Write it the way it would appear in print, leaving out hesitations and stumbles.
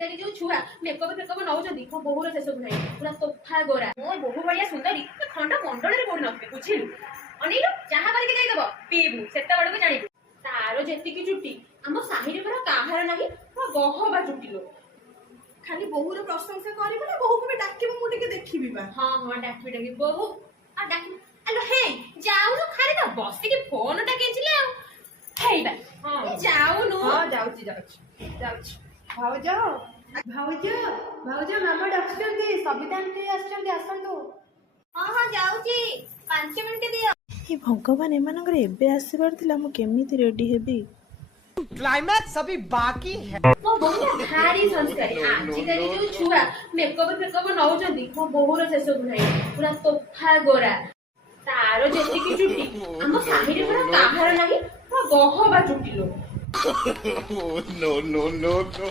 जो छुआ मेकअप फेकअप नौचंदी मो बोहूर से सब नहीं पूरा तोफा गोरा मो बोहू भलिया सुंदरी खंड मंडल रे कोड नथे बुझिलु अनिलु चाहा करके जाई देबो पीबू सेता बडको जानिबू तारो जेति की चुट्टी हम साही रे पर काहार नाही मो गहबा चुट्टी लो खाली बोहूर प्रशंसा करिबो ना बोहू को भी डाकिबो मु टिके देखिबी बा हां हां डाकी बोहू आ डाकी अलो हे जाऊ न खाली ना बसी के फोन टा केचिले आ हेई बा हां जाऊ न हां जाउची भाउज भाउज भाउज मामा डॉक्टर सबिता आंटी आछंती आसंतु हां हां जाउची 5 मिनिट दियो हे भगवान एमानकर एबे आसीबार थिला मु केमिति रेडी हेबी क्लाइमैक्स अभी बाकी है मो बोहू भारी संस्कारी आजि काली जो छुआ मेकअप फेकअप नौचंदी मो बोहूर से सब नहीं पूरा तोफा गोरा तारो जेति की चुट्टी हम साही रे पर काहार नाही मो गहबा चुट्टी लो नो नो नो नो